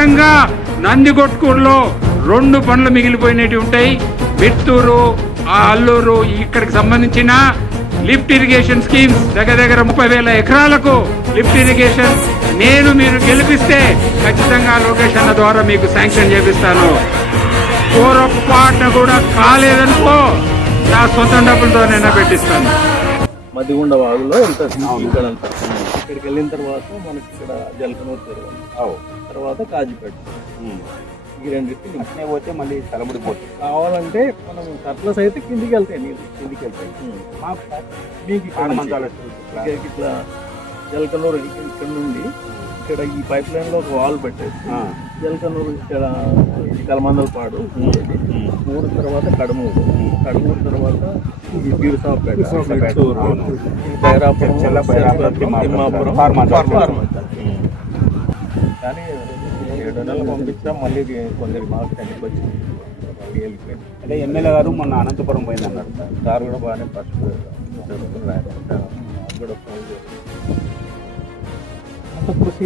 ఖచ్చితంగా నందికొట్కూరులో రెండు పనులు మిగిలిపోయినవి ఉంటాయి. మిత్తూరు ఆ అల్లూరు ఇక్కడికి సంబంధించిన లిఫ్ట్ ఇరిగేషన్ స్కీమ్స్ దగ్గర దగ్గర ముప్పై వేల ఎకరాలకు లిఫ్ట్ ఇరిగేషన్ నేను మీరు గెలిపిస్తే ఖచ్చితంగా లొకేషన్ల ద్వారా మీకు శాంక్షన్ చేపిస్తాను. పొరపాటున కూడా కాలేదనుకో నా సొంత డబ్బులతో నేను పెట్టిస్తాను. మధ్యగుండ వాగులో వెళ్తారు ఇక్కడంతా ఇక్కడికి వెళ్ళిన తర్వాత మనకి ఇక్కడ జలకనూరు చెరువు తర్వాత కాజీపేట. ఈ రెండింటికి. అట్నే పోతే మళ్ళీ తలముడిపోతుంది కావాలంటే మనం కట్లస్ అయితే కిందికి వెళ్తాయి నీళ్ళు. కిందికి వెళ్తాయి. మాకు ఇట్లా జలకనూరు ఇక్కడ నుండి ఇక్కడ ఈ పైప్ లైన్లో ఒక వాల్ పెట్టేసి జలకనూరు ఇక్కడ కలమందలపాడు మూడు తర్వాత కడమూరు. కడమూరు తర్వాత ఈ బీరుసాపేట. బైరాపురం తిమ్మాపురం. కానీ ఏడు నెలలు పంపించాం మళ్ళీ కొందరి మార్క్స్ అన్నికి వచ్చి మళ్ళీ వెళ్ళిపోయింది. అంటే ఎమ్మెల్యే గారు మొన్న అనంతపురం పోయిందన్నారు. సార్ కూడా బాగానే ఫస్ట్ estos procedimientos.